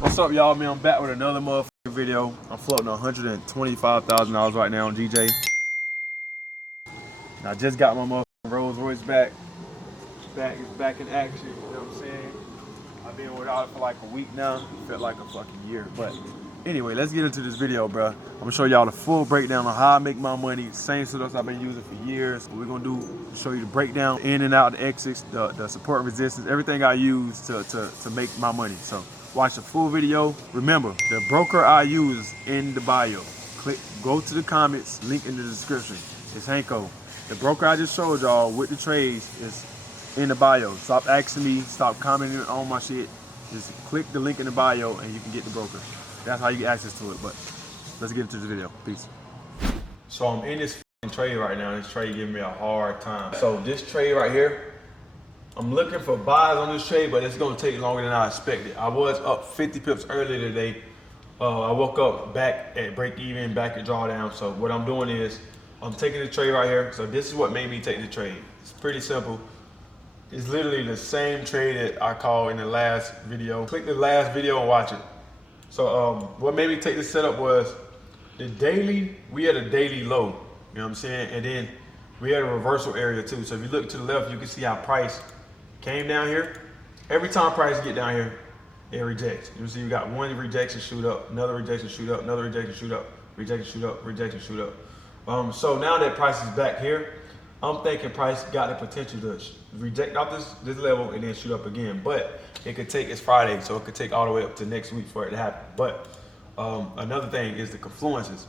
What's up, y'all? Man, I'm back with another motherfucking video. I'm floating $125,000 right now on DJ. And I just got my motherfucking Rolls Royce back. It's back in action, you know what I'm saying? I've been without it for like a week now. It felt like a fucking year. But anyway, let's get into this video, bro. I'm gonna show y'all the full breakdown on how I make my money. Same setups I've been using for years. What we're gonna do, show you the breakdown, in and out, the exits, the support resistance, everything I use to make my money. So watch the full video. Remember, the broker I use is in the bio. Go to the comments, link in the description. It's Hanko. The broker I just showed y'all with the trades is in the bio. Stop asking me, stop commenting on my shit. Just click the link in the bio and you can get the broker. That's how you get access to it. But let's get into the video. Peace. So I'm in this trade right now. This trade giving me a hard time. So this trade right here, I'm looking for buys on this trade, but it's gonna take longer than I expected. I was up 50 pips earlier today. I woke up back at break even, back at drawdown. So what I'm doing is, I'm taking the trade right here. So this is what made me take the trade. It's pretty simple. It's literally the same trade that I called in the last video. Click the last video and watch it. So what made me take this setup was the daily, we had a daily low, you know what I'm saying? And then we had a reversal area too. So if you look to the left, you can see how price came down here. Every time price get down here, it rejects. You see you got one rejection shoot up, another rejection shoot up, another rejection shoot up, rejection shoot up, rejection shoot up. So now that price is back here, I'm thinking price got the potential to reject off this level and then shoot up again. But it could take, it's Friday, so it could take all the way up to next week for it to happen. But another thing is the confluences.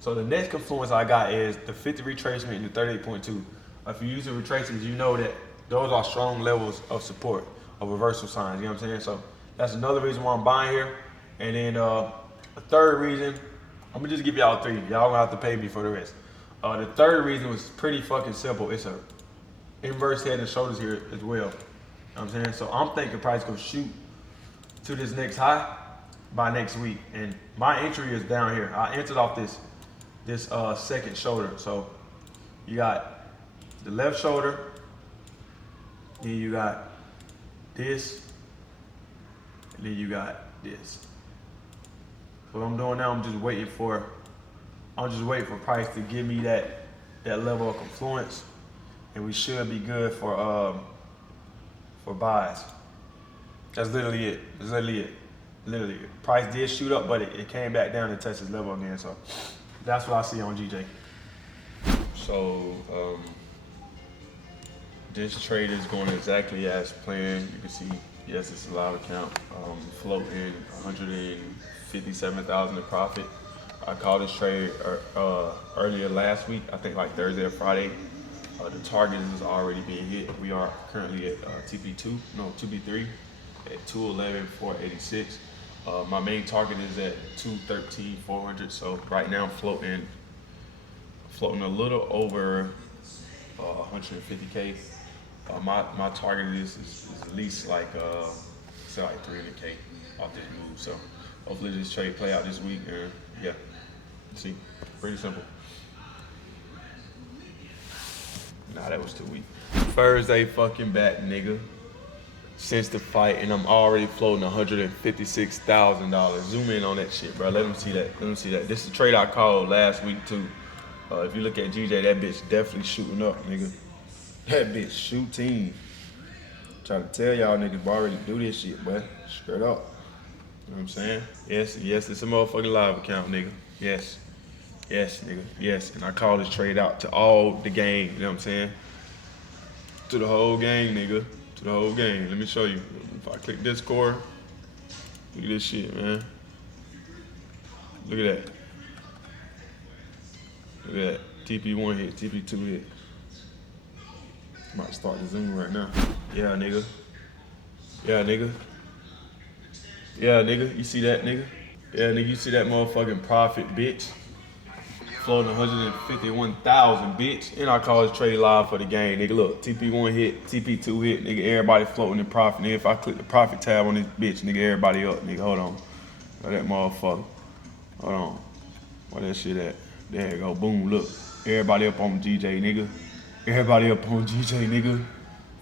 So the next confluence I got is the 50 retracement and the 38.2. If you use the retracements, you know that those are strong levels of support, of reversal signs, you know what I'm saying? So that's another reason why I'm buying here. And then a third reason, I'm gonna just give y'all three. Y'all gonna have to pay me for the rest. The third reason was pretty fucking simple. It's a inverse head and shoulders here as well. You know what I'm saying? So I'm thinking price gonna shoot to this next high by next week. And my entry is down here. I entered off this second shoulder. So you got the left shoulder, then you got this, and then you got this. So what I'm doing now, I'm just waiting for price to give me that level of confluence, and we should be good for buys. That's literally it. That's literally it. Literally, price did shoot up, but it came back down and touched this level again. So that's what I see on GJ. So this trade is going exactly as planned. You can see, yes, it's a live account. Floating 157,000 in profit. I called this trade earlier last week, I think like Thursday or Friday. The target is already being hit. We are currently at TP3 at 211,486. My main target is at 213,400. So right now I'm floating a little over 150K. My target is at least like say like 300K off this move. So hopefully this trade play out this week. And yeah, see, pretty simple. Nah, that was too weak. Thursday fucking back, nigga. Since the fight, and I'm already floating $156,000. Zoom in on that shit, bro. Let them see that. Let them see that. This is a trade I called last week too. If you look at GJ, that bitch definitely shooting up, nigga. That bitch shooting. Trying to tell y'all niggas already do this shit, boy. Straight up. You know what I'm saying? Yes, it's a motherfucking live account, nigga. Yes, nigga, yes. And I call this trade out to all the gang, you know what I'm saying? To the whole gang, nigga. To the whole gang. Let me show you. If I click Discord, look at this shit, man. Look at that. Look at that. TP1 hit, TP2 hit. I'm about to start the Zoom right now. Yeah, nigga. Yeah, nigga. Yeah, nigga. You see that, nigga? Yeah, nigga, you see that motherfucking profit, bitch. Floating 151,000, bitch. And I call this trade live for the game, nigga. Look, TP1 hit, TP2 hit, nigga. Everybody floating in profit. Nigga, if I click the profit tab on this bitch, nigga, everybody up, nigga. Hold on. Got that motherfucker. Hold on. Where that shit at? There you go. Boom. Look. Everybody up on GJ, nigga. Everybody up on GJ, nigga.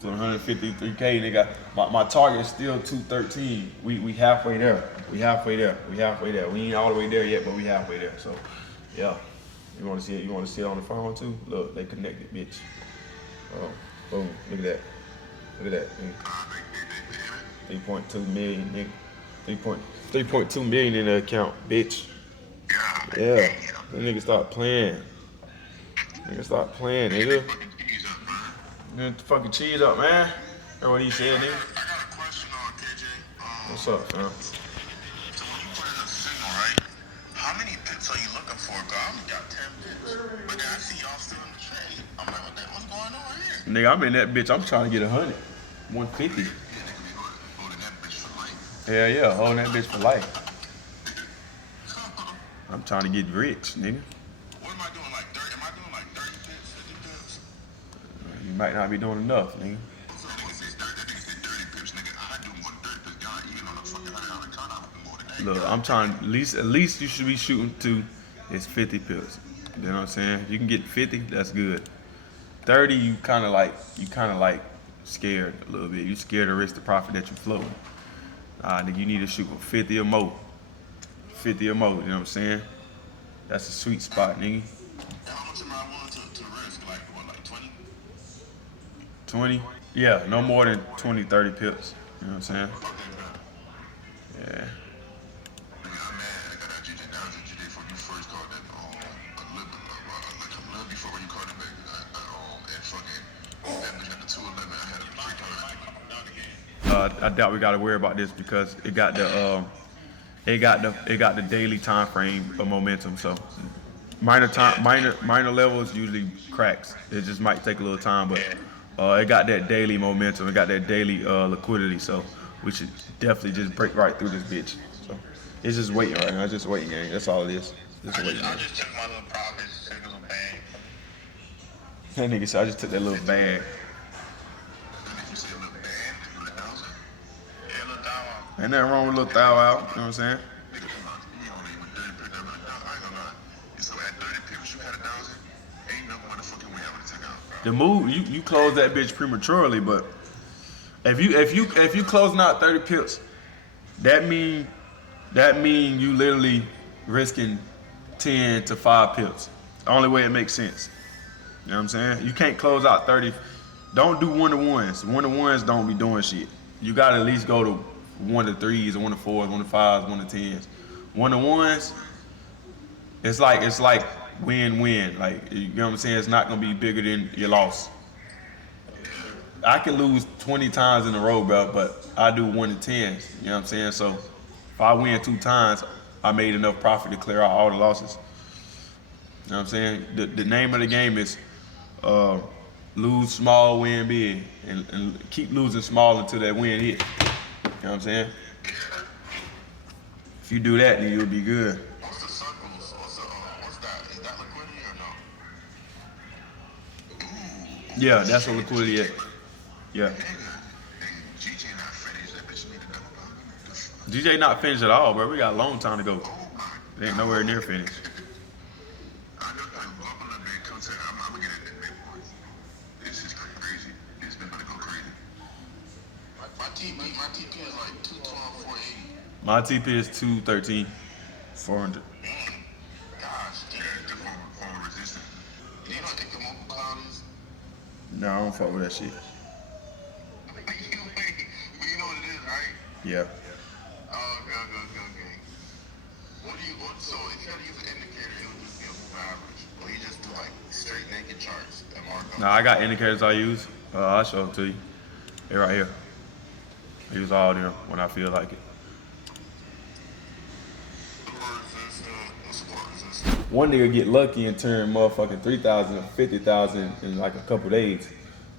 To 153K, nigga. My target is still 213. We halfway there. We halfway there. We halfway there. We ain't all the way there yet, but we halfway there. So, yeah. You want to see it? You want to see it on the phone too? Look, they connected, bitch. Oh, boom. Look at that. Look at that. 3.2 million, nigga. 3.2 million in the account, bitch. Yeah. That nigga start playing. Nigga start playing, nigga. Get the fucking cheese up, man. That's what he said, nigga. I got a question on KJ. What's up, fam? So when you put in a signal, right? How many pits are you looking for? Cause I only got 10 pits. But then I see y'all still in the trade. I'm like, what's going on here? Nigga, I'm in that bitch. I'm trying to get 100. 150. Yeah, nigga, we holding that bitch for life. Hell yeah, holding that bitch for life. I'm trying to get rich, nigga. What am I doing? Like 30? Am I doing like 30 pits, 50 pits? You might not be doing enough, nigga. So nigga says 30 pips, nigga. I do more than 30 pips. Y'all eating on a fucking $100 ton. I do more than that. Look, I'm trying, at least you should be shooting to is 50 pills. You know what I'm saying? You can get 50, that's good. 30, you kind of like scared a little bit. You scared to risk the profit that you floating. Nigga, you need to shoot for 50 or more. 50 or more, you know what I'm saying? That's a sweet spot, nigga. How much am I willing to risk? Like what, like 20? 20? Yeah, no more than 20, 30 pips. You know what I'm saying? Yeah. I'm mad. I got that GJ. That was a GJ before you first called that. A little before when you called it back. And fucking that bitch got the 211. I had a 3 card. I doubt we gotta worry about this because it got the daily time frame of momentum. So minor levels usually cracks. It just might take a little time, but it got that daily momentum. It got that daily liquidity. So we should definitely just break right through this bitch. So it's just waiting right now. It's just waiting, gang. That's all it is. Just waiting. I just took my little profits, took a little bang. That nigga said I just took that little bag. You see a little band, a little thousand? Yeah, a little dollar. Ain't nothing wrong with a little thou out. You know what I'm saying? Nigga, you only even 30 pips, that little dollar. I ain't gonna lie. So at 30 pips, you had 1,000. Ain't no motherfucking way I would take out, bro. The move you close that bitch prematurely, but if you closing out 30 pips, that mean you literally risking 10 to 5 pips. The only way it makes sense. You know what I'm saying? You can't close out 30. Don't do 1-to-1s. 1-to-1s don't be doing shit. You gotta at least go to 1-to-3s, 1-to-4s, 1-to-5s, 1-to-10s. 1-to-1s, it's like win-win. Like, you know what I'm saying? It's not gonna be bigger than your loss. I can lose 20 times in a row, bro, but I do 1-to-10s. You know what I'm saying? So if I win 2 times, I made enough profit to clear out all the losses. You know what I'm saying? The name of the game is lose small, win big, and keep losing small until that win hit. You know what I'm saying? If you do that, then you'll be good. What's the circles? What's that? Is that liquidity or no? Yeah, that's what liquidity is. Yeah. GJ not finished. That bitch need to double down. DJ not finished at all, bro. We got a long time to go. They ain't nowhere near finished. I know that bubble up there comes in. I'm gonna get it in big boys. This is crazy. It's been gonna go crazy. My TP is like 212, 480. My TP is 213, 400. Gosh, damn, different form of resistance. You know what the mobile cloud is? No, I don't fuck with that shit. You know what it is, right? Yeah. Oh, okay. So if you gotta use an indicator, it'll just be a move average. Or you just do like straight naked charts and mark up. Now I got indicators I use. I'll show them to you. They're right here. I use all of them when I feel like it. One nigga get lucky and turn motherfucking 3,000 or 50,000 in like a couple days.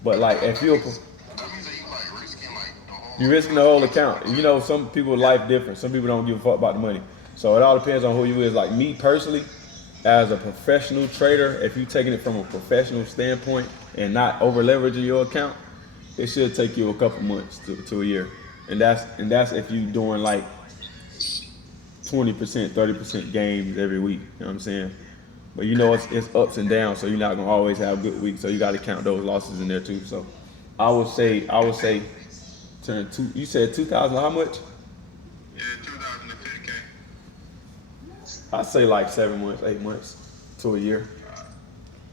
But like if you're That means that you like risking like the whole. risking the whole account. You know, some people's life different. Some people don't give a fuck about the money. So it all depends on who you is. Like me personally, as a professional trader, if you're taking it from a professional standpoint and not over leveraging your account, it should take you a couple months to a year. And that's if you're doing like 20%, 30% gains every week. You know what I'm saying? But you know it's ups and downs, so you're not gonna always have good weeks. So you got to count those losses in there too. So I would say turn two. You said 2,000. How much? Yeah, 2010K. I'd say like 7 months, 8 months to a year.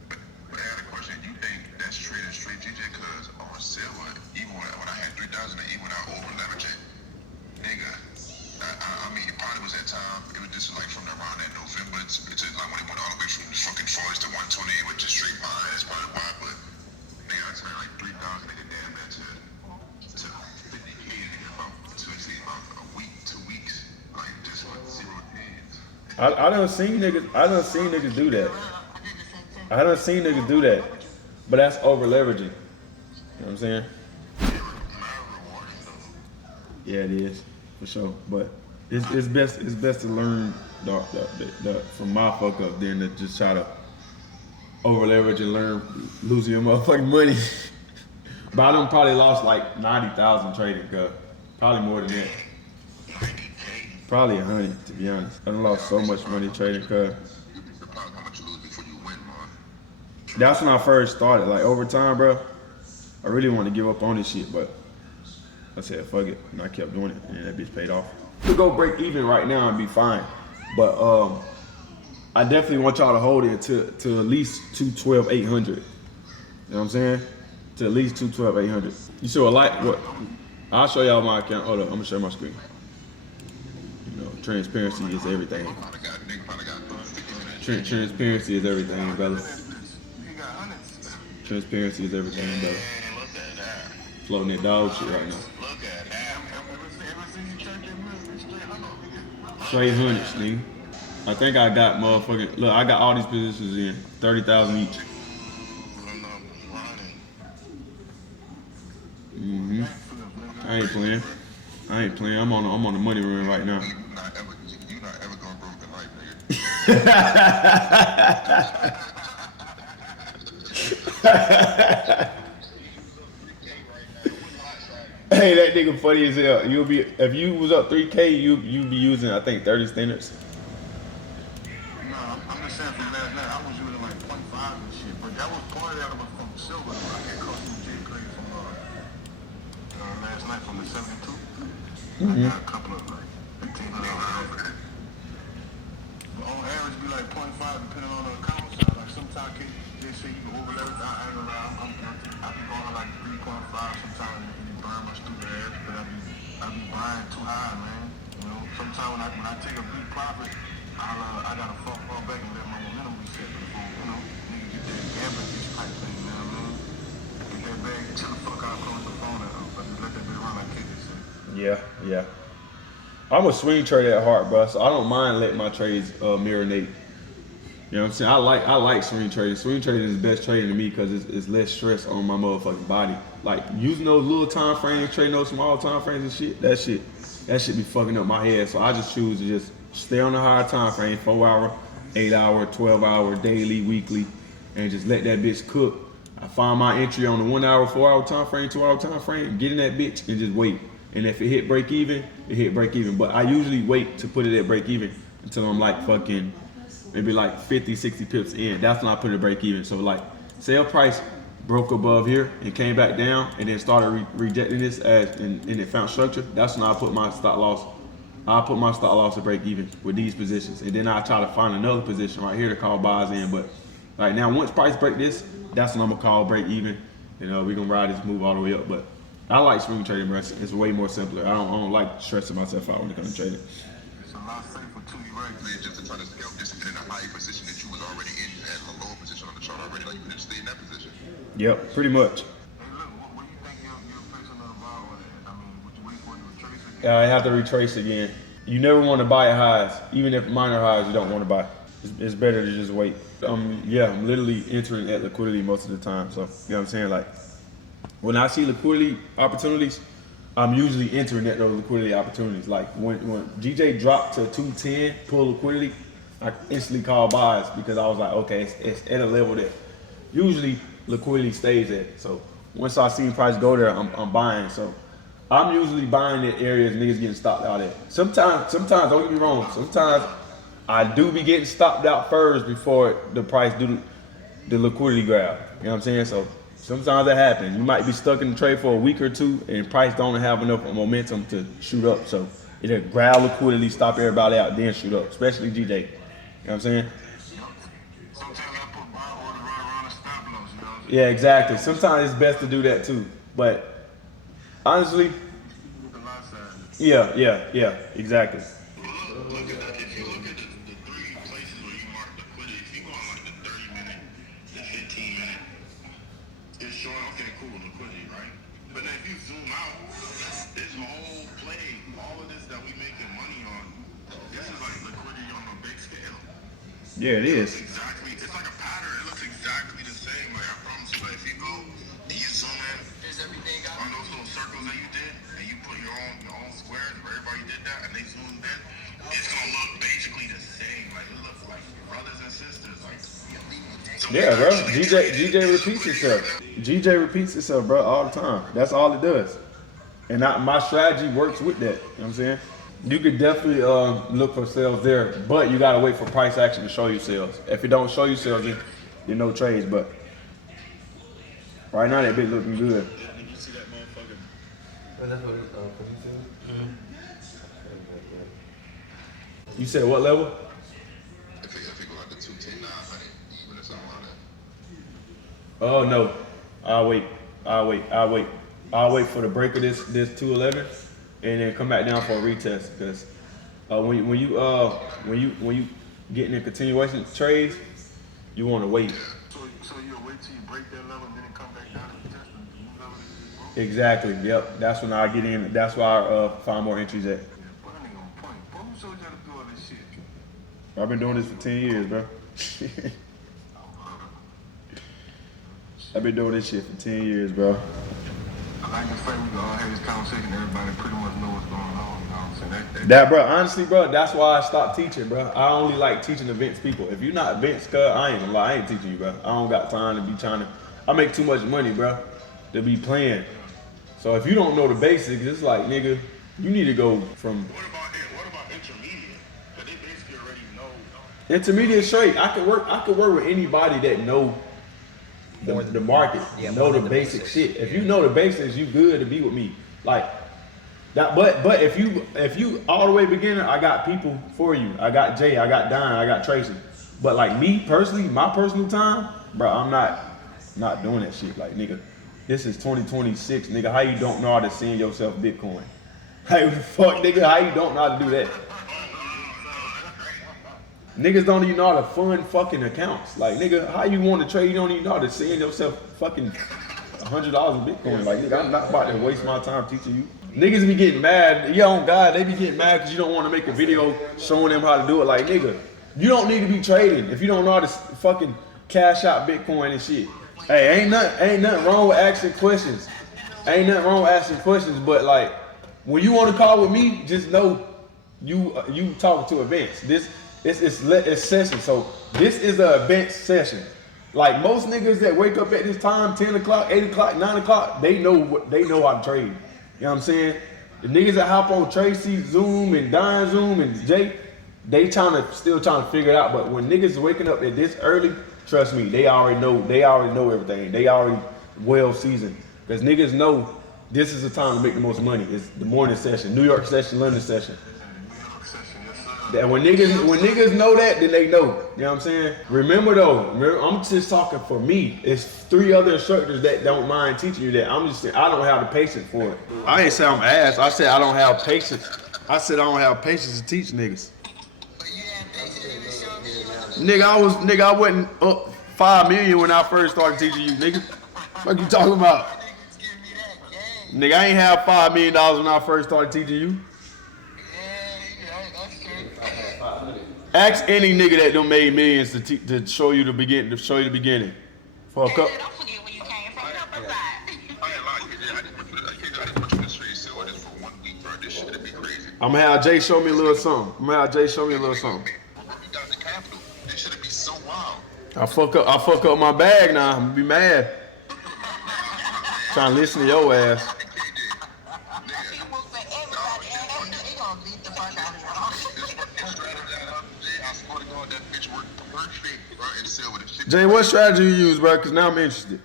But I had a question. You think that's trading straight, GJ? Because on silver, even when I had 3,000, and even when I over leveraged, nigga, I mean, it probably was that time. It was just like from around that November to like when it went all the way from the fucking 40s to 120, it was just straight buying. That's probably why. But nigga, I turned like 3,000, nigga, damn that to 50K, nigga, about a week, 2 weeks, like just with 0 days. I done seen niggas do that. I done seen niggas do that. But that's over leveraging. You know what I'm saying? Yeah, it is for sure. But it's best to learn from my fuck up than to just try to over leverage and learn losing your motherfucking money. But I done probably lost like 90,000 trading, cuz probably more than that. Probably 100, to be honest. I done lost so much money trading, cuz. How much you lose before you win, man? That's when I first started. Like over time, bro, I really wanted to give up on this shit, but I said fuck it, and I kept doing it, and that bitch paid off. Could go break even right now and be fine, but I definitely want y'all to hold it to at least 212, 800. You know what I'm saying? To at least 212, 800. You show a light? What? I'll show y'all my account. Hold up, I'm gonna share my screen. You know, transparency is everything. Transparency is everything, brother. Transparency is everything, brother. Floating that dog shit right now. Straight hundreds, nigga. I think I got motherfucking, look, I got all these positions in, 30,000 each. I ain't playing. I'm on the money run right now. You not ever gonna broke in life, nigga. Hey, that nigga funny as hell. You'll be, if you was up 3K, you'd be using, I think, 30 standards. No, I'm just saying from last night, I was using like 0.5 and shit, but that was part of that was from silver. I get custom J Clay from last night from the 72. I got a couple of like 15 over that. But on average, be like 0.5 depending on the account side. Like sometimes they say you can over leverage. I ain't gonna lie, I be going to like 3.5 sometimes and it burn my stupid ass, but I be buying too high, man. You know, sometimes when I take a big profit, I gotta fall back and let my momentum reset before, you know, nigga get that gambling bitch pipe thing, you know what I mean? Get that bag, chill the fuck out, close the phone out, but just let that bitch run like Katie said. Yeah. I'm a swing trader at heart, bro, so I don't mind letting my trades marinate. You know what I'm saying? I like swing trading. Swing trading is the best trading to me because it's less stress on my motherfucking body. Like using those little time frames, trading those small time frames and shit, that shit be fucking up my head. So I just choose to just stay on the higher time frame, 4 hour, 8 hour, 12 hour, daily, weekly, and just let that bitch cook. I find my entry on the 1 hour, 4 hour time frame, 2 hour time frame, get in that bitch and just wait. And if it hit break even, it hit break even. But I usually wait to put it at break even until I'm like fucking maybe like 50, 60 pips in. That's when I put it at break even. So like sale price broke above here and came back down and then started rejecting this as and it found structure. That's when I put my stop loss. I put my stop loss at break even with these positions. And then I try to find another position right here to call buys in. But right now, once price break this, that's when I'm gonna call break even. You know, we're gonna ride this move all the way up. But I like swing trading, bro. It's way more simpler. I don't like stressing myself out when it comes to trading. It's a lot safer too, you right? Just to try to scalp this in a high position that you was already in at a lower position on the chart already, like you just stay in that position. Yep, pretty much. Hey, look, what do you think you'll place another buy on it? I mean, would you wait for it to retrace again? I have to retrace again. You never want to buy at highs, even if minor highs you don't want to buy. It's better to just wait. I'm literally entering at liquidity most of the time. So you know what I'm saying? Like when I see liquidity opportunities, I'm usually entering at those liquidity opportunities. Like when GJ dropped to 210, pull liquidity, I instantly call buys because I was like, okay, it's at a level that usually liquidity stays at. So once I see price go there, I'm buying. So I'm usually buying at areas niggas getting stopped out at. Sometimes, don't get me wrong, sometimes I do be getting stopped out first before the price do the liquidity grab. You know what I'm saying? So sometimes that happens. You might be stuck in the trade for a week or two and price don't have enough momentum to shoot up. So it'll grab liquidity, stop everybody out, then shoot up, especially GJ. You know what I'm saying? Sometimes I put buy order right around the stop loss, you know what I'm saying? Yeah, exactly. Sometimes it's best to do that too. But honestly, The lot size. yeah, exactly. Look at that. If you look at the three places where you mark liquidity, if you go on like the 30-minute, the 15-minute, it's showing, okay, cool, liquidity, right? But then if you zoom out, this whole play, all of this that we making money on, this is like liquidity on a big scale. Yeah, it is. Exactly. It's like a pattern. It looks exactly the same. Like I promise you, like if you go and you zoom in on those little circles that you did, and you put your own squares where everybody did that, and they zoomed in, it's gonna look basically the same. Like it looks like brothers and sisters. Like so Yeah, bro. GJ repeats itself. GJ repeats itself, bro, all the time. That's all it does. And my strategy works with that. You know what I'm saying? You could definitely look for sales there, but you gotta wait for price action to show you sales. If it don't show you sales, then you no trades. But right now that bitch looking good. Did you see that motherfucker? Oh, that's what it's for You said what level? If it go like the 210, 900, even or something like that. Oh no, I'll wait for the break of this 211, and then come back down for a retest. Because when you getting in continuation trades, you want to wait. So you'll wait till you break that level and then it come back down and test the new level that you broke? Exactly. Yep. That's when I get in. That's why I find more entries at. Yeah, boy, that nigga on point. Boy, who showed you how to do all this shit? I've been doing this for 10 years, bro. I've been doing this shit for 10 years, bro. I like the fact we can all have this conversation. Everybody pretty much know what's going on. You know what I'm saying? That, bro, honestly, bro, that's why I stopped teaching, bro. I only like teaching events people. If you're not events, cuz, I ain't gonna lie, I ain't teaching you, bro. I don't got time to be trying to, I make too much money, bro, to be playing. So if you don't know the basics, it's like, nigga, you need to go from What about intermediate? But they basically already know. intermediate straight. I could work with anybody that know the market, know the basic shit. If you know the basics, you good to be with me. Like that, but if you all the way beginner, I got people for you. I got Jay, I got Don, I got Tracy. But like me personally, my personal time, bro, I'm not doing that shit. Like nigga, this is 2026, nigga. How you don't know how to send yourself Bitcoin? Hey, fuck, nigga, how you don't know how to do that? Niggas don't even know how to fund fucking accounts. Like, nigga, how you want to trade? You don't even know how to send yourself fucking $100 in Bitcoin. Like, nigga, I'm not about to waste my time teaching you. Niggas be getting mad. Yeah, on God, they be getting mad because you don't want to make a video showing them how to do it. Like, nigga, you don't need to be trading if you don't know how to fucking cash out Bitcoin and shit. Hey, ain't nothing wrong with asking questions. Ain't nothing wrong with asking questions, but like, when you want to call with me, just know you talking to events. It's session. So this is an event session. Like most niggas that wake up at this time, 10 o'clock, 8 o'clock, 9 o'clock, they know how to trade. You know what I'm saying? The niggas that hop on Tracy, Zoom, and Don Zoom, and Jake, still trying to figure it out. But when niggas waking up at this early, trust me, they already know everything. They already well seasoned. Because niggas know this is the time to make the most money. It's the morning session, New York session, London session. That when niggas know that, then they know. You know what I'm saying? Remember, I'm just talking for me. It's 3 other instructors that don't mind teaching you that. I'm just saying I don't have the patience for it. I ain't say I'm ass. I said I don't have patience. I said I don't have patience to teach niggas. Nigga, I wasn't up 5 million when I first started teaching you, nigga. What you talking about? Nigga, I ain't have $5 million when I first started teaching you. Ask any nigga that done made millions to show you the beginning. For a couple. I ain't lying. I didn't put you in the street. So I'm gonna have Jay show me a little something. I'm gonna have Jay show me a little something. You got the capital. This should be so wild. I fuck up my bag now. I'm gonna be mad. Trying to listen to your ass. KJ, He whooping everybody ass. He gonna beat the fuck out of y'all. this fucking strategy, I swear to God, that bitch worked perfect, bro. And still with the shit. Jay, what strategy you use, bro? Cause now I'm interested.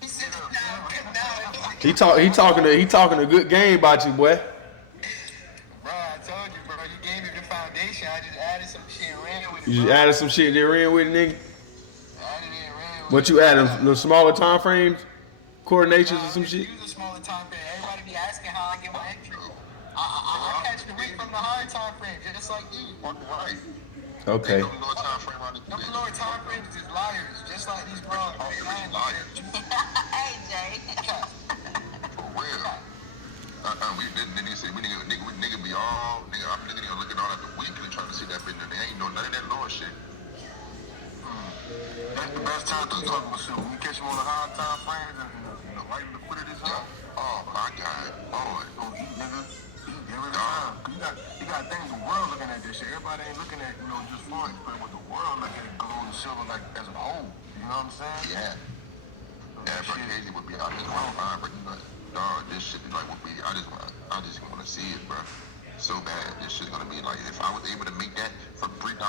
He said, now. He talking a good game about you, boy. Bro, I told you, bro. You gave me the foundation. I just added some shit and ran with it. You just added some shit there in with it, nigga. Added it and ran with What it. you added? Little smaller time frames, coordinations or some shit. Use a smaller time frame. Everybody be asking how I get my entry. I catch the week from the higher time frame, just like you. Fucking right. Okay. No lower time frame on this Them bitch. lower time frames is liars, just like these bros. Oh, you liar. Hey, Jay. For real. We nigga say we nigga be all nigga. I'm nigga looking all at the weekly trying to see that bitch. And they ain't know none of that lower shit. That's the best time to talk about shit. When you catch them on the high time frames and right liquidity is up. Oh my God, boy. Go eat, nigga. Eat every time. You got things the world looking at this shit. Everybody ain't looking at, just forex, but what the world looking at gold and silver like as a whole. You know what I'm saying? Yeah. Yeah, but Casey would be out here going fine, but dog, this shit is like would be. I just want to see it, bro. So bad. This shit's gonna be like if I was able to make that for $3,000 and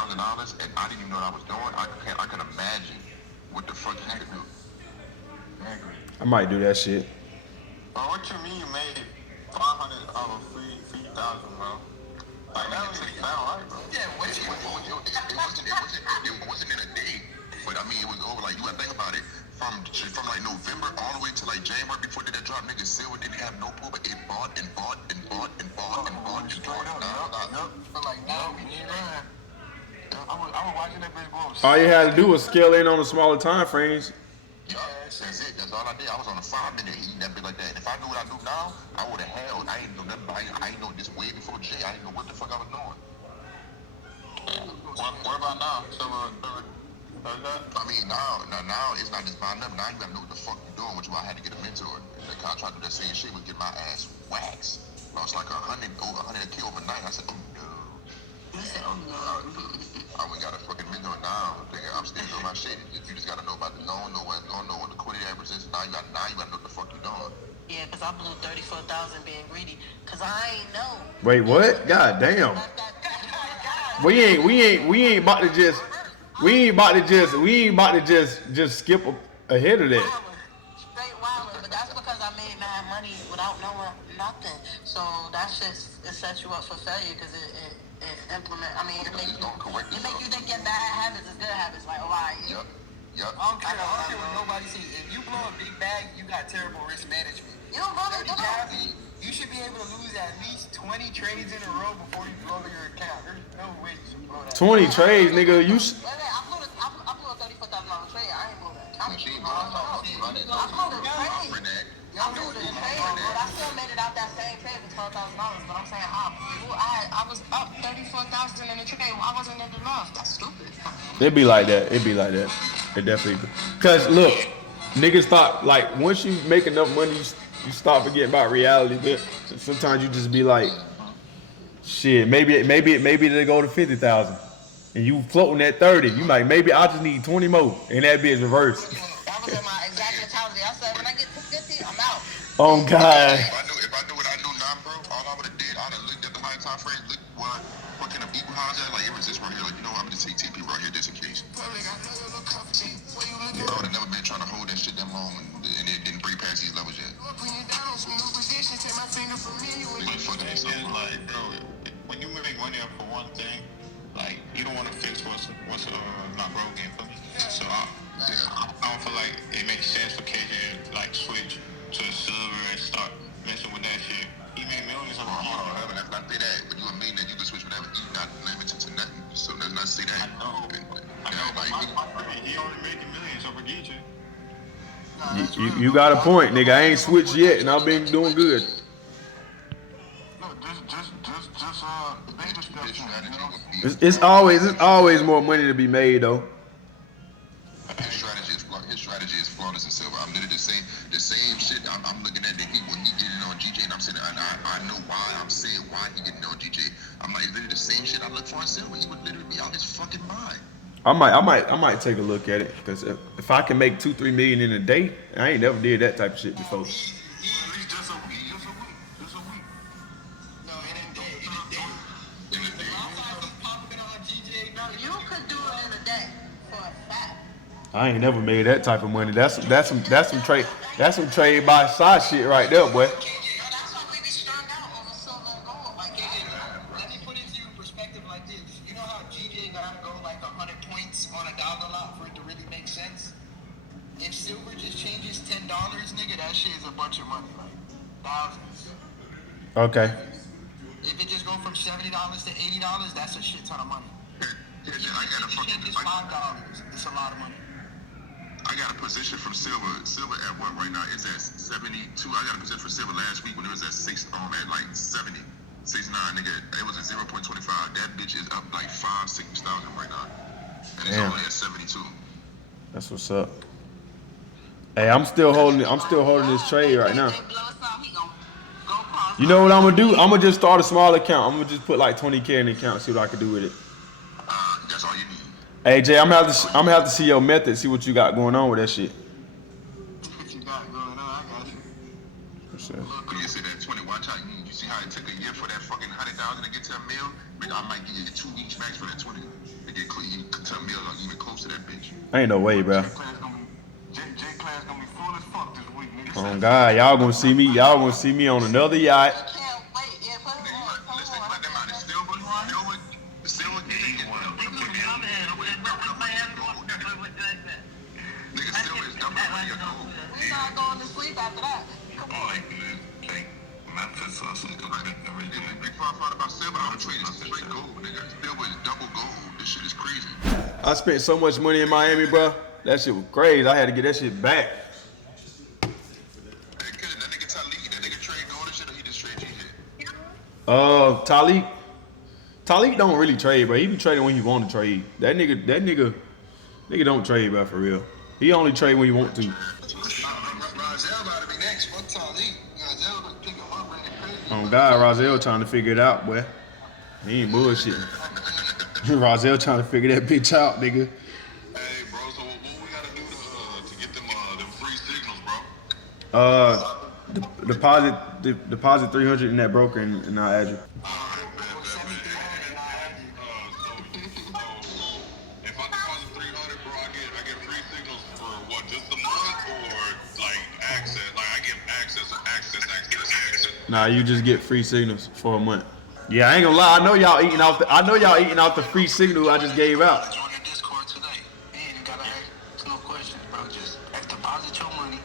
I didn't even know what I was doing. I can imagine what the fuck you could do. I might do that shit. Bro, what you mean you made 500 of a free 3,000, bro? Like that was just sound right, bro. Yeah, what you It wasn't in a day, but I mean it was over. Like you gotta think about it. From like November all the way to like January before that drop, niggas silver didn't have no pool, but it bought and bought and bought and bought and bought and bought. But like now we need that. I was watching that bitch go. All you had to do was scale in on the smaller time frames. Yeah, that's it. That's all I did. I was on a 5-minute eating that bit like that. And if I knew what I do now, I would have held. I ain't know nothing. I ain't know this way before Jay. I didn't know what the fuck I was doing. What about now? I mean, now it's not just buying up. Now you gotta know what the fuck you're doing, which is why I had to get a mentor. Like, I tried to do that same shit, would get my ass waxed. I was like 100 K overnight. I said, oh no. I went got a fucking mentor now. I'm still doing my shit. You just gotta know about the loan, know what liquidity average is. Now you gotta know what the fuck you're doing. Yeah, because I blew 34,000 being greedy. Because I ain't know. Wait, what? God damn. We ain't about to just skip ahead of that. Straight wildin', but that's because I made mad money without knowing nothing. So that shit, it sets you up for failure because it make you think your bad habits is good habits. Like, oh, I Yep. I don't care what nobody sees. If you blow a big bag, you got terrible risk management. You don't blow the bag. You should be able to lose at least 20 trades in a row before you blow your account. There's no way you should blow that. 20 trades, nigga. Wait, I blew a $34,000 trade. I ain't blow that. I blew the trade. I blew the trade, but I still made it out that same trade for $12,000. But I'm saying I was up 34,000 in the trade. I wasn't in the loss. That's stupid. It be like that. It definitely. Cause look, niggas thought like once you make enough money, you start forgetting about reality. But sometimes you just be like, shit, maybe they go to 50,000, and you floating at 30. You like maybe I just need 20 more, and that bitch reverse. That was my exact mentality. I said when I get to 50, I'm out. Oh God. If I knew what I knew now, bro, all I would have did, I'd have looked at the high time frame, looked what can I beat behind that? Like it was this right here, like I'm gonna take TP right here just in case. I would have never been trying to hold that shit that long and it didn't break past these levels yet. It's like, bro, when you make money up for one thing, like you don't want to fix what's not broken for me. So I don't feel like it makes sense for KJ to like switch to a silver and start messing with that shit. He made millions of dollars. Let's not say that, but you would mean that you can switch whatever you not limited to nothing. So let's not say that. I know, but he only making millions over DJ. You got a point, nigga. I ain't switched yet, and I've been doing good. It's always more money to be made though. His strategy is flawless and silver. I'm literally the same shit. I'm looking at what he did it on GJ, and I'm saying I know why I'm saying why he didn't know GJ. I'm like, literally the same shit I look for in Silver. He would literally be out his fucking mind. I might take a look at it because if I can make 2-3 million in a day, I ain't never did that type of shit before. At least just a week. Just a week. No, in a day. The motherfuckers popping on GJ. No, you could do it in a day for a fact. I ain't never made that type of money. That's some trade by side shit right there, boy. That's why we be strung out over silver and gold. Like, let me put it to you in perspective like this. You know how GJ gotta go like 100 points on a dollar lot for it to really make sense? If silver just changes $10, nigga, that shit is a bunch of money, like thousands. Okay. If it just go from $70 to $80, that's a shit ton of money. Yeah, If I got a it fucking. changes $5, it's a lot of money. I got a position from Silver. Silver at what right now? It's at 72. I got a position for Silver last week when it was at at like 70, 69, nigga. It was at 0.25. That bitch is up like 5-6 thousand right now, and it's Damn. only at 72. That's what's up. Hey, I'm still holding this trade right now. You know what I'm gonna do? I'm gonna just start a small account. I'm gonna just put like 20K in the account, see what I can do with it. That's all you need. Hey Jay, I'm gonna have to see your method, see what you got going on with that shit. What you got going on? I got you. For sure. When you say that 20, watch out. You see how it took a year for that fucking 100,000 to get to a mil? But I might give you 2 weeks max for that 20 to get clean to a mil, or even close to that bitch. Ain't no way, bro. J class gonna be full as fuck this week, nigga. Oh God, y'all gonna see me on another yacht. Can't wait. Yeah, put it on. Listen, let them out. The silver getting it. Nigga, silver is double money of gold. We not going to sleep after that. Come on. Memphis or something. Big part about silver, I'm trading straight gold, nigga. Silver is double gold. This shit is crazy. I spent so much money in Miami, bro. That shit was crazy. I had to get that shit back. Hey, kid, that nigga Talik, that nigga trade gold and shit, or he just trade GJ? Talik don't really trade, bro. He be trading when he want to trade. That nigga don't trade, bro, for real. He only trade when he want to. Rozelle about to be next. Fuck Talik. Rozelle gonna pick him up and crazy. Oh God, Rozelle trying to figure it out, boy. He ain't bullshitting. Rozelle trying to figure that bitch out, nigga. Hey, bro, so what we gotta do to get them free signals, bro? Deposit 300 in that broker and I'll add you. If I deposit 300, bro, I get free signals for what, just the month, or like access? Like I get access. Nah, you just get free signals for a month. Yeah, I ain't gonna lie. I know y'all eating off the free signal I just gave out. Join your Discord today. Man, you gotta ask no questions, bro. Just deposit your money,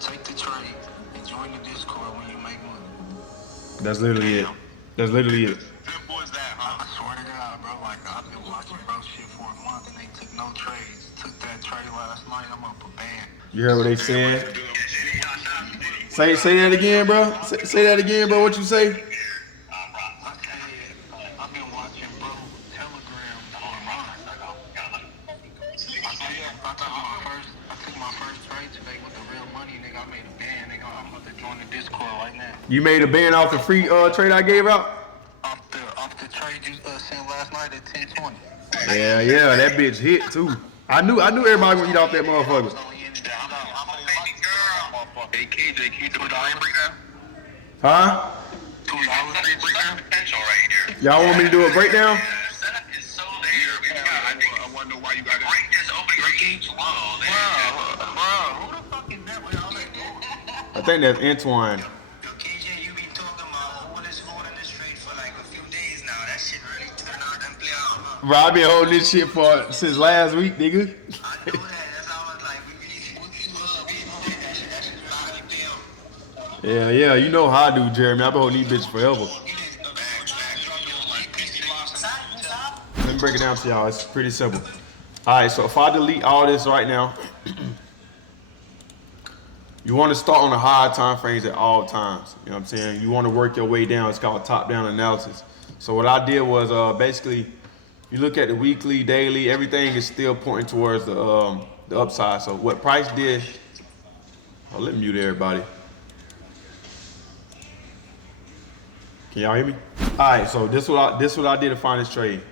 take the trade, and join the Discord when you make money. That's literally it. Simple as that, huh? I swear to God, bro. Like I've been watching bro shit for a month and they took no trades. Took that trade last night. I'm up a band. You heard what they saying? Say that again, bro. Say that again, bro. What you say? I've been watching bro Telegram online. I took my first trade today with the real money, nigga. I made a band, nigga. I'm about to join the Discord right now. You made a band off the free trade I gave out? Off the trade you sent last night at 10:20. Yeah, that bitch hit too. I knew everybody would eat off that motherfucker. Hey, KJ, can you do a dollar breakdown? Huh? $2 breakdown? Potential right here. Y'all want me to do a breakdown? Setup is so there. I want to know why you got it. Right, this open your game's low. Bro, who the fuck is that with all that gold? I think that's Antoine. Yo, KJ, you been talking about holding this trade for like a few days now. That shit really turned out and play out, huh? Bro, I been holding this shit since last week, nigga. I know that. That's how I was like, we really that shit finally play out. Yeah, you know how I do, Jeremy. I've been holding these bitches forever. Let me break it down to y'all. It's pretty simple. All right, so if I delete all this right now, you want to start on the high time frames at all times. You know what I'm saying? You want to work your way down. It's called top-down analysis. So what I did was basically, you look at the weekly, daily, everything is still pointing towards the upside. So what price did? Oh, let me mute everybody. Can y'all hear me? All right, so this what I did to find this trade.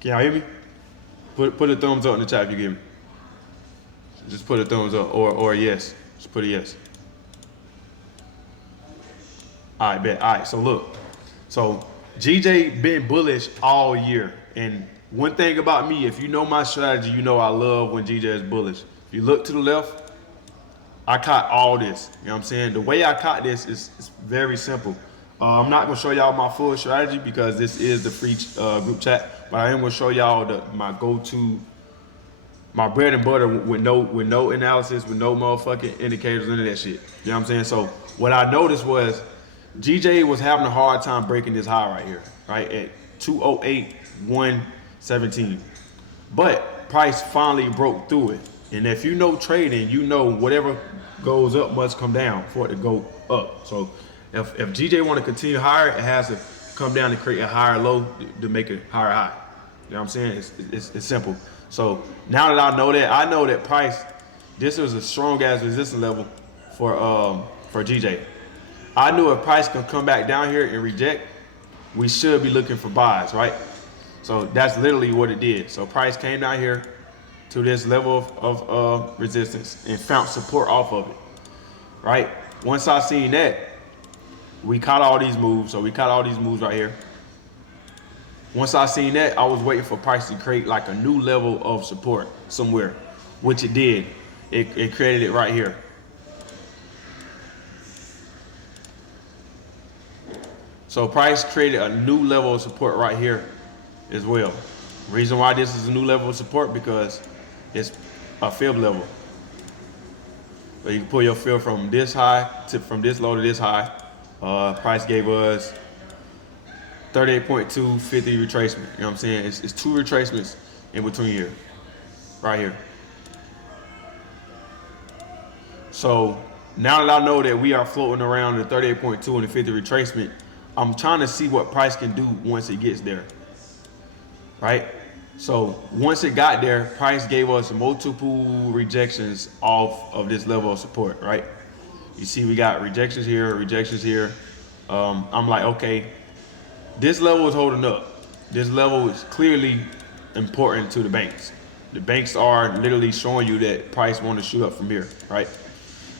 Can y'all hear me? Put a thumbs up in the chat if you get me. Just put a thumbs up or a yes. Just put a yes. All right, bet. All right, so look. So GJ been bullish all year. And one thing about me, if you know my strategy, you know I love when GJ is bullish. If you look to the left, I caught all this. You know what I'm saying? The way I caught this is very simple. I'm not gonna show y'all my full strategy because this is the free group chat, but I am gonna show y'all my go-to, my bread and butter with no analysis, with no motherfucking indicators, none of that shit. You know what I'm saying? So what I noticed was GJ was having a hard time breaking this high right here, right at 208.117. But price finally broke through it. And if you know trading, you know whatever goes up must come down for it to go up. So if GJ want to continue higher, it has to come down to create a higher low to make a higher high. You know what I'm saying? It's simple. So now that I know that price, this was a strong ass resistance level for GJ. I knew if price can come back down here and reject, we should be looking for buys, right? So that's literally what it did. So price came down here to this level of resistance and found support off of it, right? Once I seen that, we caught all these moves. So we caught all these moves right here. Once I seen that, I was waiting for price to create like a new level of support somewhere, which it did. It created it right here. So price created a new level of support right here as well. Reason why this is a new level of support, because it's a fib level. So you can pull your fib from this high from this low to this high. Price gave us 38.2, 50 retracement. You know what I'm saying? It's two retracements in between here, right here. So now that I know that we are floating around the 38.2 and the 50 retracement, I'm trying to see what price can do once it gets there, right? So once it got there, price gave us multiple rejections off of this level of support, right? You see we got rejections here, rejections here. I'm like, okay, this level is holding up. This level is clearly important to the banks. The banks are literally showing you that price want to shoot up from here, right?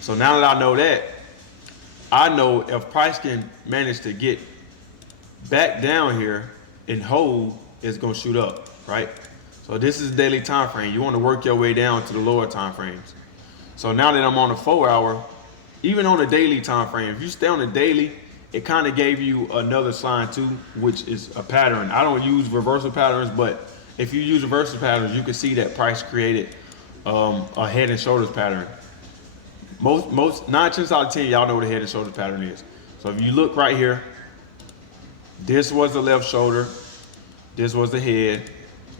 So now that I know that, I know if price can manage to get back down here and hold, it's gonna shoot up, right? So this is daily time frame. You want to work your way down to the lower time frames. So now that I'm on the 4 hour, even on the daily time frame, if you stay on the daily, it kind of gave you another sign too, which is a pattern. I don't use reversal patterns, but if you use reversal patterns, you can see that price created a head and shoulders pattern. Most 9 times out of 10, y'all know what a head and shoulders pattern is. So if you look right here, this was the left shoulder, this was the head,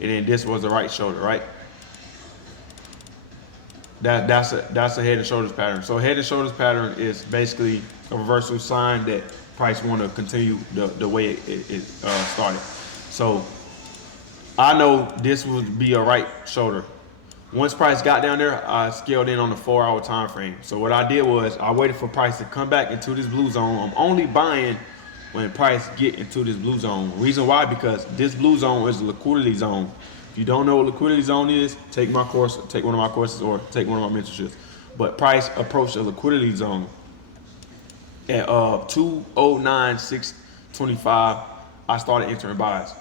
and then this was the right shoulder, right? That's a head and shoulders pattern. So head and shoulders pattern is basically a reversal sign that price want to continue the way it started. So I know this would be a right shoulder. Once price got down there, I scaled in on the 4 hour time frame. So what I did was I waited for price to come back into this blue zone. I'm only buying when price get into this blue zone. Reason why? Because this blue zone is a liquidity zone. If you don't know what liquidity zone is, take my course, take one of my courses, or take one of my mentorships. But price approached a liquidity zone at 209.625. I started entering buys.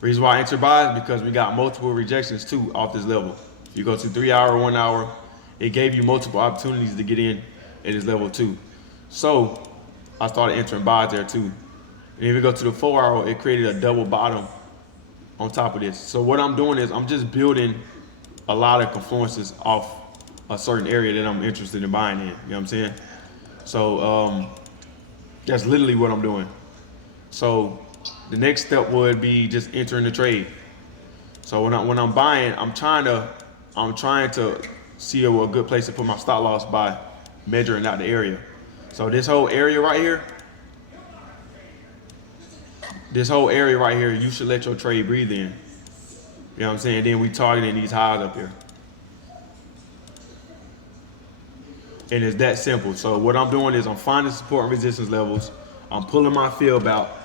Reason why I entered buys because we got multiple rejections too off this level. If you go to 3 hour, 1 hour, it gave you multiple opportunities to get in at this level too. So I started entering buys there too. And if you go to the 4 hour, it created a double bottom on top of this. So what I'm doing is I'm just building a lot of confluences off a certain area that I'm interested in buying in. You know what I'm saying? So that's literally what I'm doing. So the next step would be just entering the trade. So when I'm buying, I'm trying to see a good place to put my stop loss by measuring out the area. So this whole area right here, you should let your trade breathe in. You know what I'm saying? Then we targeting these highs up here. And it's that simple. So what I'm doing is I'm finding support and resistance levels. I'm pulling my field out.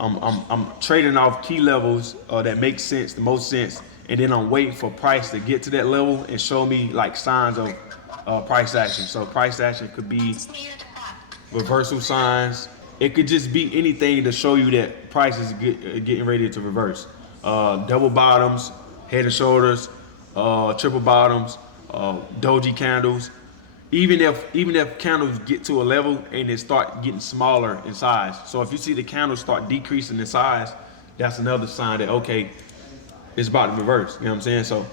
I'm trading off key levels that make sense, the most sense, and then I'm waiting for price to get to that level and show me like signs of price action. So price action could be reversal signs. It could just be anything to show you that price is getting ready to reverse. Double bottoms, head and shoulders, triple bottoms, doji candles. Even if candles get to a level and they start getting smaller in size. So if you see the candles start decreasing in size, that's another sign that okay, it's about to reverse. You know what I'm saying? So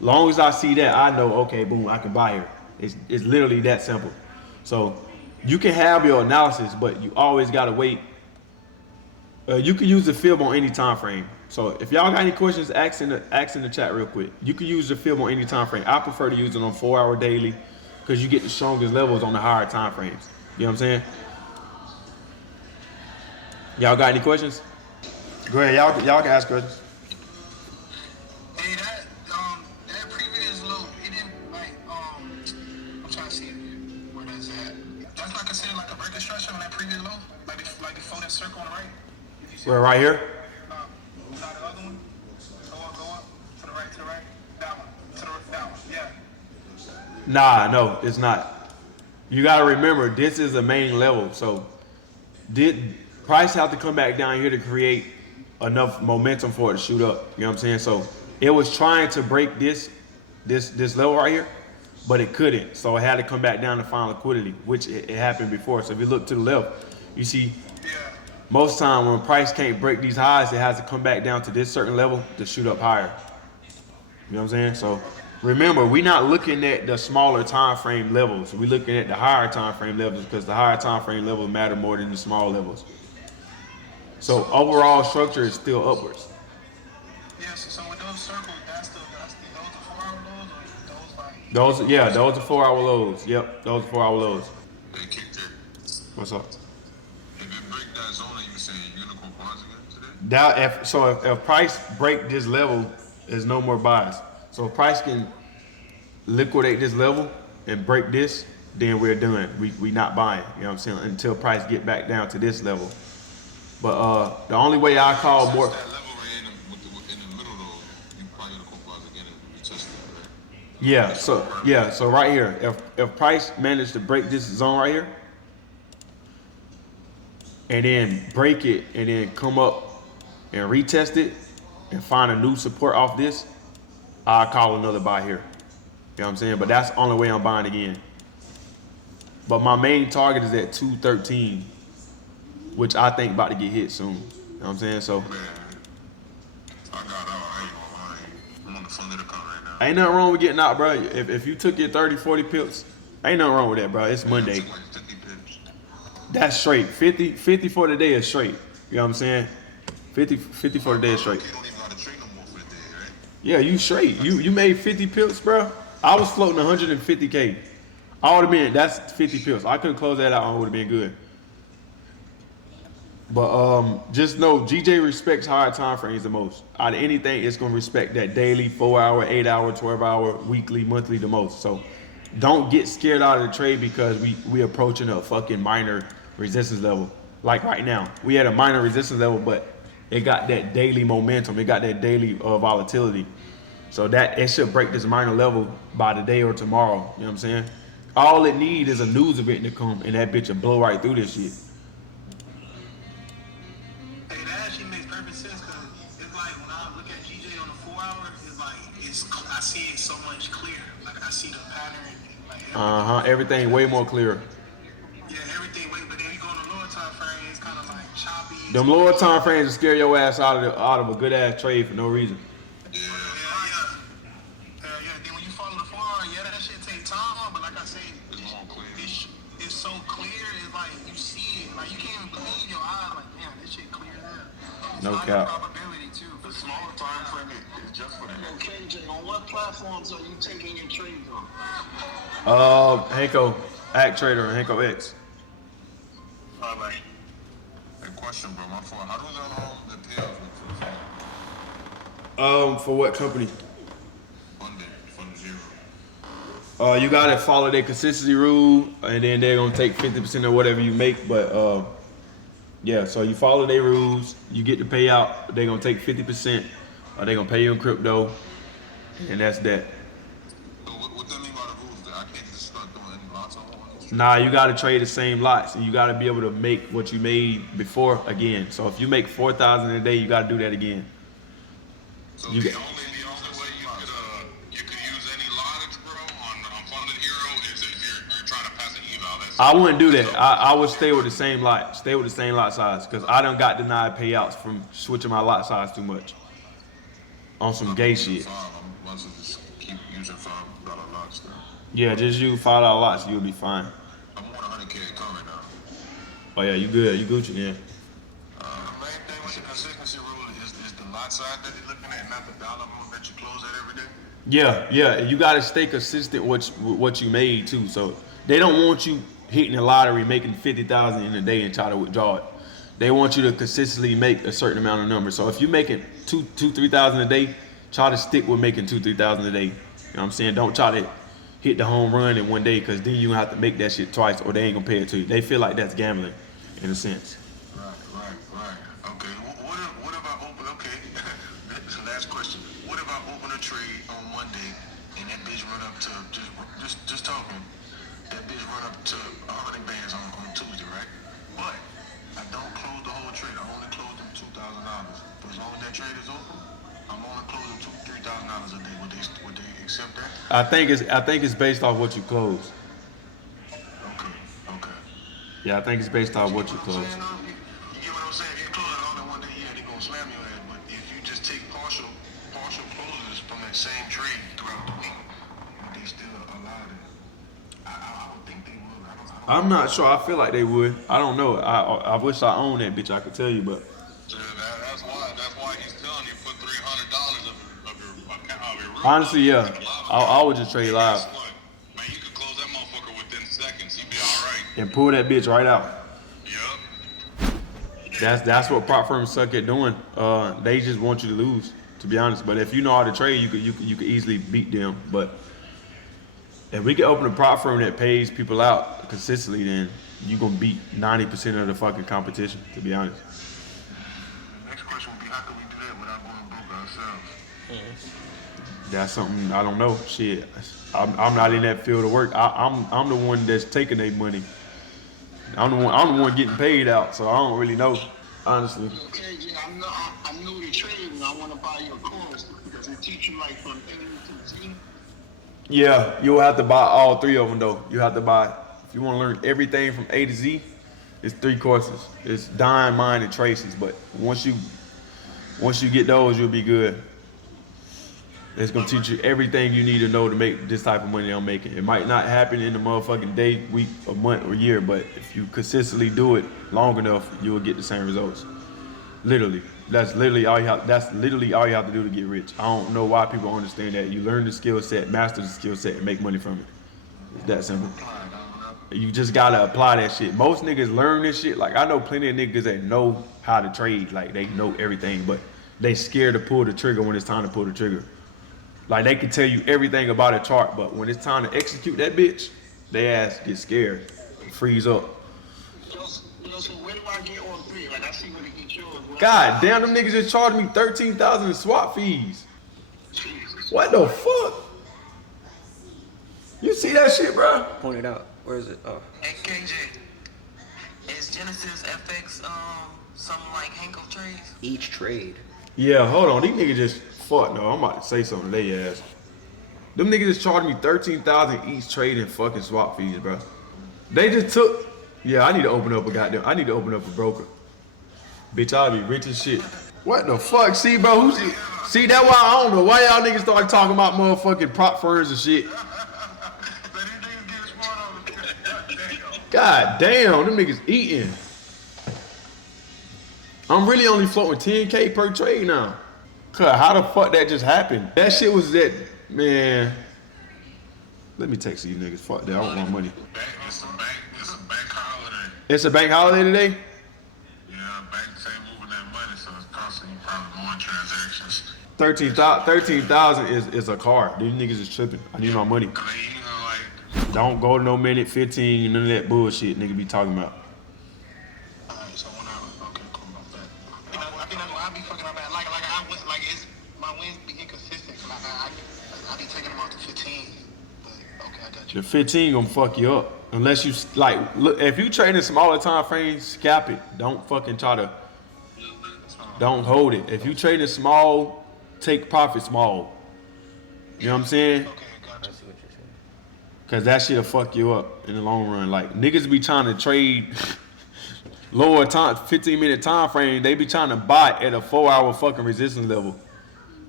long as I see that, I know okay, boom, I can buy here. It's literally that simple. So you can have your analysis, but you always gotta wait. You can use the fib on any time frame. So if y'all got any questions, ask in the chat real quick. You can use the fib on any time frame. I prefer to use it on 4 hour daily because you get the strongest levels on the higher time frames. You know what I'm saying? Y'all got any questions? Go ahead, y'all can ask questions. Hey, that previous low, it didn't like I'm trying to see where that's at. That's not considered like a break instruction on that previous low, like before that circle on the right. We're right here. Not the other one. Go up to the right, That one, that one. Yeah. Nah, no, it's not. You gotta remember, this is the main level. So did price have to come back down here to create enough momentum for it to shoot up? You know what I'm saying? So it was trying to break this level right here, but it couldn't. So it had to come back down to find liquidity, which it happened before. So if you look to the left, you see most time when price can't break these highs, it has to come back down to this certain level to shoot up higher. You know what I'm saying? So remember, we're not looking at the smaller time frame levels. We're looking at the higher time frame levels because the higher time frame levels matter more than the small levels. So overall structure is still upwards. Yes. So with those circles, those are 4 hour lows or those like. Those are 4 hour lows. Yep, those are 4 hour lows. Hey, Kick Jack. What's up? If it break that zone, you saying unicorn bonds again today? If price break this level, there's no more buys. So if price can liquidate this level and break this, then we're done. We not buying. You know what I'm saying? Until price get back down to this level. But the only way I call more. That level right in the middle though, you probably unicorn bonds again and retest that, right? Yeah. So right here, if price managed to break this zone right here, and then break it, and then come up and retest it, and find a new support off this, I'll call another buy here. You know what I'm saying? But that's the only way I'm buying again. But my main target is at 213, which I think about to get hit soon. You know what I'm saying? So Man, I got out. I ain't gonna lie. I'm on the front of the car right now. ain't nothing wrong with getting out, bro. If you took your 30, 40 pips, ain't nothing wrong with that, bro. It's Monday. I took like 50 pips. That's straight. 50 for the day is straight. You know what I'm saying? 50 for the day is straight. You don't even know how to trade no more for the day, right? Yeah, you straight. You made 50 pips, bro. I was floating 150K. I would have been, that's 50 pips. I could have closed that out and would have been good. But just know GJ respects higher time frames the most. Out of anything, it's gonna respect that daily, 4 hour, 8 hour, 12 hour, weekly, monthly the most. So don't get scared out of the trade because we approaching a fucking minor resistance level. Like right now, we had a minor resistance level, but it got that daily momentum. It got that daily volatility. So that it should break this minor level by the day or tomorrow. You know what I'm saying? All it need is a news event to come and that bitch will blow right through this shit. Hey, that actually makes perfect sense because it's like when I look at GJ on the 4 hour, it's like I see it so much clearer. Like I see the pattern. Like Everything way more clear. Yeah, everything. But then you go on the lower time frame, it's kind of like choppy. Them lower time frames will scare your ass out of a good ass trade for no reason. Yeah. Then when you follow the 4 hour, that shit take time. But like I said, it's so clear. It's like you see it. Like you can't even believe your eyes. Like damn, this shit clear as hell. No cap. Probability too. The smaller time frame is just for the head. KJ, on what platforms are you taking your trades on? Hanko Act Trader and Hanko X. All right. Hey, question, bro. My fault. How do the payouts work for the For what company? Monday from zero? You gotta follow their consistency rule, and then they're gonna take 50% of whatever you make. But Yeah, so you follow their rules, you get the payout, they're gonna take 50%, or they're gonna pay you in crypto, and that's that. So what that mean by the rules? That I can't just start doing any lots on these? Nah, you gotta trade the same lots, and you gotta be able to make what you made before again. So if you make 4,000 a day, you gotta do that again. So You the get- only way you could use any logic, bro, on Funded Hero is if you're trying to pass an eval. That's I wouldn't do that. I would stay with the same lot. Stay with the same lot size. Because I done got denied payouts from switching my lot size too much. On some gay shit. I'm about to just keep using $5 lots now. Yeah, just use $5 lots. You'll be fine. I'm on 100K income right now. Oh yeah, you good. You Gucci, yeah. The main thing with the consistency rule is the lot size that you're looking at, not the dollar amount that you close at every day. Yeah. You gotta stay consistent with what you made too. So they don't want you hitting the lottery, making 50,000 in a day and try to withdraw it. They want you to consistently make a certain amount of numbers. So if you're making 3,000 a day, try to stick with making 3,000 a day. You know what I'm saying? Don't try to hit the home run in one day, because then you gonna have to make that shit twice, or they ain't gonna pay it to you. They feel like that's gambling, in a sense. Right. Okay. What if I open? Okay. Last question. What if I open a trade on Monday and that bitch run up to just talking? That bitch run up to 100 bands on Tuesday, right? But I don't close the whole trade. I only close them $2,000. But as long as that trade is open, I'm only closing $3,000 a day. Would they accept that? I think it's based off what you close. Okay. Yeah, I think it's based off what you You close. get what I'm saying? If you close it all in one day, yeah, they're gonna slam your ass. But if you just take partial closes from that same trade throughout the week, they still allow it. I would think they would. I'm not sure. I feel like they would. I don't know. I wish I owned that bitch. I could tell you, but So that's why he's telling you put $300 of your account of your room. honestly, yeah, I would just trade live Man, you could close that motherfucker within seconds. You'd be all right. and pull that bitch right out. Yup. That's what prop firms suck at doing. They just want you to lose, to be honest. But if you know how to trade, you could easily beat them. But if we can open a prop firm that pays people out consistently, then you gonna beat 90% of the fucking competition, to be honest. The next question would be, how can we do that without going broke ourselves? That's something I don't know. Shit, I'm not in that field of work. I'm the one that's taking their money. I'm the one getting paid out, so I don't really know, honestly. Okay, yeah, I'm new to trading and I want to buy your course because they teach you like from A to Z. Yeah, you'll have to buy all three of them though. You have to buy, if you want to learn everything from A to Z, it's 3 courses. It's Dime, mine, and Tracy's. But once you get those, you'll be good. It's gonna teach you everything you need to know to make this type of money I'm making. It might not happen in a motherfucking day, week, a month, or year, but if you consistently do it long enough, you will get the same results. Literally. That's literally all you have to do to get rich. I don't know why people don't understand that. You learn the skill set, master the skill set, and make money from it. It's that simple. You just gotta apply that shit. Most niggas learn this shit. Like, I know plenty of niggas that know how to trade, like they know everything, but they scared to pull the trigger when it's time to pull the trigger. Like, they can tell you everything about a chart, but when it's time to execute that bitch, they ass get scared, freeze up. So where do I get all 3? Like, I see where they get yours. God damn, them niggas just charged me $13,000 in swap fees. What the fuck? You see that shit, bro? Point it out. Where is it? Oh. Hey KJ, is Genesis FX something like Hanko trades? Each trade. Yeah, hold on. These niggas just fuck. No, I'm about to say something to they ass. Them niggas just charged me $13,000 each trade in fucking swap fees, bro. They just took. Yeah, I need to open up a broker. Bitch, I'll be rich as shit. What the fuck? See, bro, see, that's why I don't know why y'all niggas started talking about motherfucking prop firms and shit. God damn, them niggas eating. I'm really only floating 10K per trade now. Cause how the fuck that just happened? That shit was that, man. Let me text these niggas. Fuck that, I want my money. It's a bank holiday. It's a bank holiday today? Yeah, banks ain't moving that money, so it's costing you probably more transactions. 13,000 is a car. These niggas is tripping. I need my money. Cause you know, like, Don't go to no minute 15, none of that bullshit nigga be talking about. Alright, so consistent. I be taking them off to 15. But okay, I got you. The 15 gonna fuck you up unless you like. Look, if you trading smaller time frames, scalp it. Don't fucking try to. Don't hold it. If you trading small, take profit small. You know what I'm saying? Okay, got you. Cause that shit'll fuck you up in the long run. Like niggas be trying to trade lower time, 15-minute time frame. They be trying to buy at a 4-hour fucking resistance level.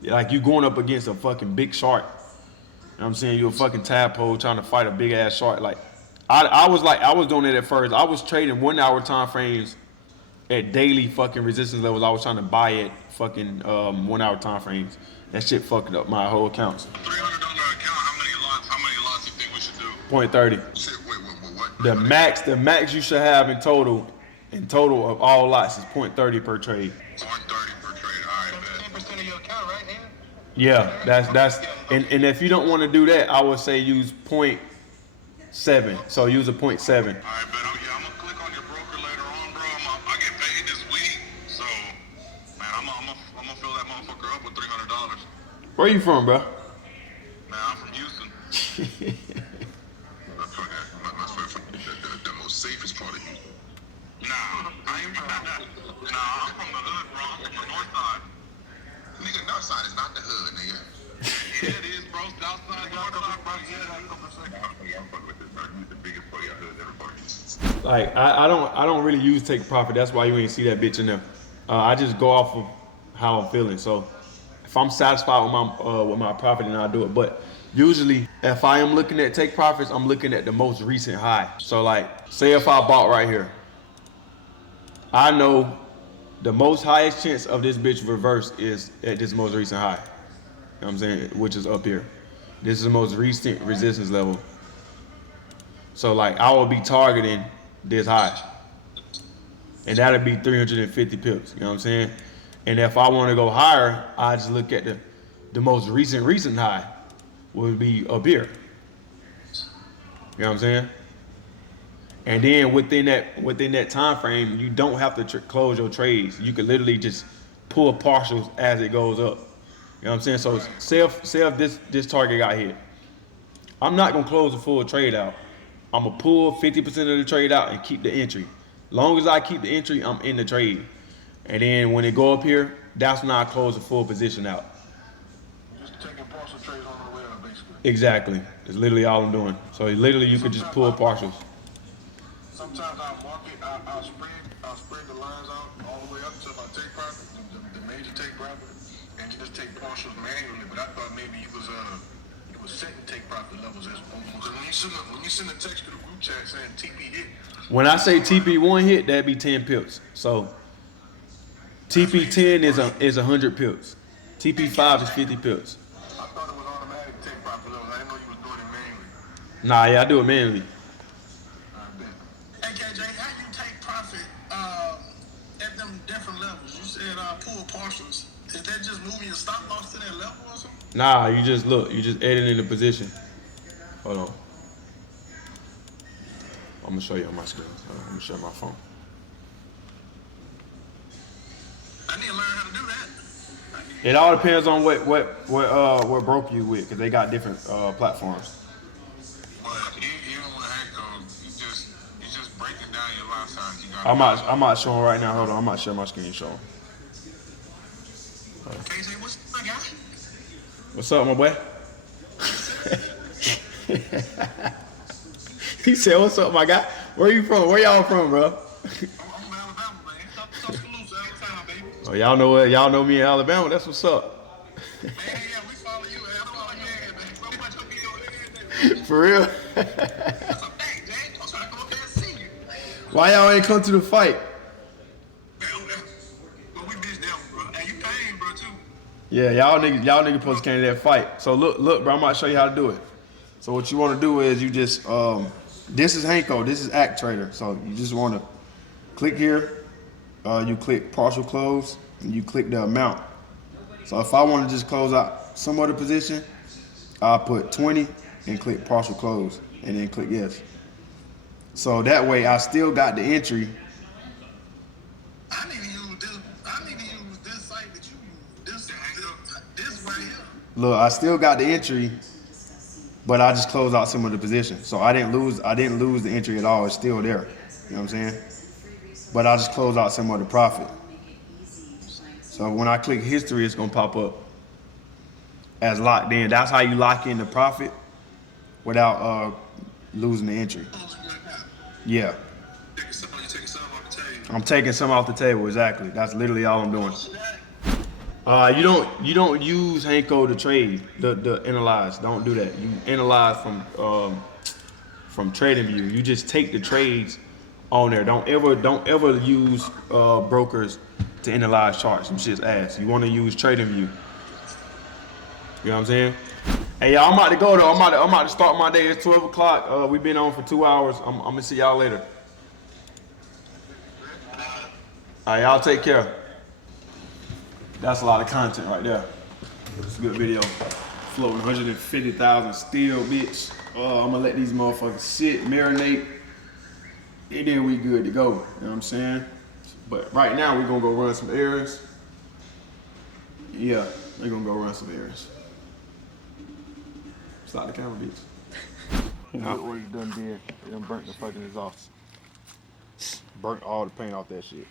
Like you going up against a fucking big shark. You know what I'm saying? You a fucking tadpole trying to fight a big ass shark. Like I was doing it at first. I was trading 1-hour time frames at daily fucking resistance levels. I was trying to buy at fucking 1-hour time frames. That shit fucked up my whole accounts. $300 account. How many lots you think we should do? 0.30. Shit, wait, what? The max you should have in total of all lots is 0.30 per trade. 130 per trade. All right, bet. 10% of your account, right, Aiden? Yeah, that's and if you don't want to do that, I would say use 0.7. So use a 0.7. All right, bet. I'm gonna click on your broker later on, bro. I get paid this week, so man, I'm gonna fill that motherfucker up with $300. Where you from, bro? Man, I'm from Houston. That's the most safest part of Houston. Nah, I ain't from that. Nah, I'm from the hood, bro. I'm from the north side. Nigga, north side is not the hood, nigga. Yeah, it is, bro. South side, north side, bro. Yeah, I'm fucking with this, bro. He's the biggest player out hood everybody. Like I don't really use take profit. That's why you ain't see that bitch in there. I just go off of how I'm feeling. So if I'm satisfied with my profit, then I'll do it. But usually, if I am looking at take profits, I'm looking at the most recent high. So like, say if I bought right here, I know the most highest chance of this bitch reverse is at this most recent high. You know what I'm saying? Which is up here. This is the most recent resistance level. So like, I will be targeting this high. And that'll be 350 pips. You know what I'm saying? And if I want to go higher, I just look at the most recent high would be up here. You know what I'm saying? And then within that time frame, you don't have to close your trades. You can literally just pull partials as it goes up. You know what I'm saying? So say if this target got hit, I'm not gonna close the full trade out. I'm gonna pull 50% of the trade out and keep the entry. Long as I keep the entry, I'm in the trade. And then when it go up here, that's when I close the full position out. Just taking partial trades on the way up, basically. Exactly. It's literally all I'm doing. So literally you could just pull partials. Sometimes I'll mark it, I'll spread the lines out all the way up to my take profit, the major take profit, and you just take partials manually. But I thought maybe you was setting take profit levels as because when you send a text to the group chat saying TP hit. When I say TP1 hit, that'd be 10 pips. So TP10 is 100 pips. TP5 is 50 pips. I thought it was automatic take profit levels. I didn't know you was doing it manually. Nah, yeah, I do it manually. Hey KJ, how you take profit at them different levels? You said pull partials. Is that just moving your stop loss to that level or something? Nah, you just edit in the position. Hold on. I'm gonna show you on my screen. I'm gonna show my phone. I need to learn how to do that. It all depends on what broker you with, cause they got different platforms. But you don't want to hack those. You just breaking down your lot size. You got. I'm not showing right now. Hold on, I'm not sharing my screen. Showing. KJ, what's up, guy? What's up, my boy? He said, "What's up, my guy? Where you from? Where y'all from, bro?" I'm from Alabama, man. Tuscaloosa, Alabama, baby. Oh, y'all know me in Alabama. That's what's up. Yeah, we follow you. I follow you, man. So much of you on there. For real. That's a fact, Jay. I'm trying to come up there and see you. Why y'all ain't come to the fight? Well, we bitch down, bro. And you paying, bro, too. Yeah, y'all niggas supposed to came to that fight. So look, bro, I'm about to show you how to do it. So what you want to do is you just, this is Hanko, this is Act Trader. So you just want to click here, you click partial close, and you click the amount. So if I want to just close out some other position, I'll put 20 and click partial close, and then click yes. So that way I still got the entry. I need to use this site that you use. This right here. look, I still got the entry, but I just closed out some of the positions. So I didn't lose the entry at all. It's still there. You know what I'm saying? But I just closed out some of the profit. So when I click history, it's gonna pop up as locked in. That's how you lock in the profit without losing the entry. Yeah. I'm taking some off the table, exactly. That's literally all I'm doing. You don't use Hanko to trade the analyze. Don't do that. You analyze from TradingView. You just take the trades on there. Don't ever use brokers to analyze charts. Some shit's ass. You want to use TradingView. You know what I'm saying? Hey, y'all, I'm about to go though. I'm about to start my day. It's 12 o'clock. We've been on for 2 hours. I'm gonna see y'all later. All right, y'all take care. That's a lot of content right there. It's a good video. Floating 150,000 still, bitch. I'm gonna let these motherfuckers sit, marinate, and then we good to go. You know what I'm saying? But right now, we're gonna go run some errands. Yeah, we're gonna go run some errands. Stop the camera, bitch. What he done did, he done burnt the fucking exhaust. Burnt all the paint off that shit.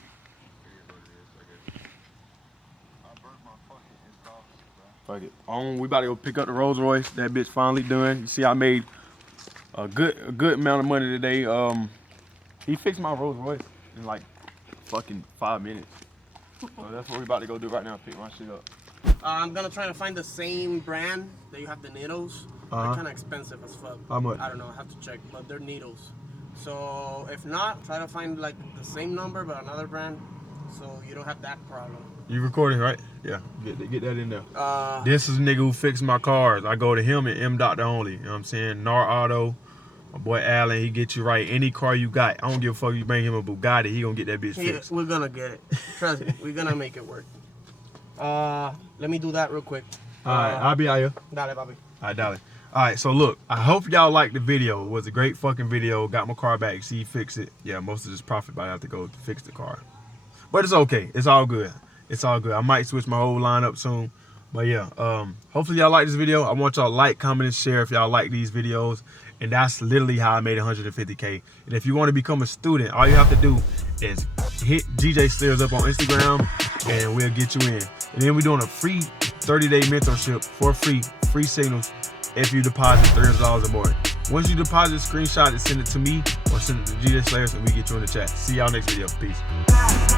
Fuck it. We about to go pick up the Rolls Royce. That bitch finally done. You see, I made a good amount of money today. He fixed my Rolls Royce in like fucking 5 minutes. So that's what we about to go do right now. Pick my shit up. I'm gonna try to find the same brand that you have the needles. They're kind of expensive as fuck. How much? I don't know. I have to check, but they're needles. So if not, try to find like the same number but another brand, so you don't have that problem. You recording, right? Yeah, get that in there. This is a nigga who fixed my cars. I go to him and M Doctor only. You know what I'm saying? Nar Auto, my boy Allen, he get you right. Any car you got, I don't give a fuck if you bring him a Bugatti, he gonna get that bitch fixed. Yeah, we're gonna get it. Trust me, we're gonna make it work. Let me do that real quick. Alright, I'll be out here. Dale, papi. Alright, darling. Alright, so look, I hope y'all liked the video. It was a great fucking video. Got my car back, see, he fixed it. Yeah, most of this profit, but I have to go fix the car. But it's okay, it's all good. It's all good. I might switch my whole lineup soon. But yeah, hopefully y'all like this video. I want y'all to like, comment, and share if y'all like these videos. And that's literally how I made 150K. And if you want to become a student, all you have to do is hit GJ Slayers up on Instagram and we'll get you in. And then we're doing a free 30-day mentorship for free signals if you deposit $300 or more. Once you deposit, screenshot it, send it to me or send it to GJ Slayers and we get you in the chat. See y'all next video. Peace.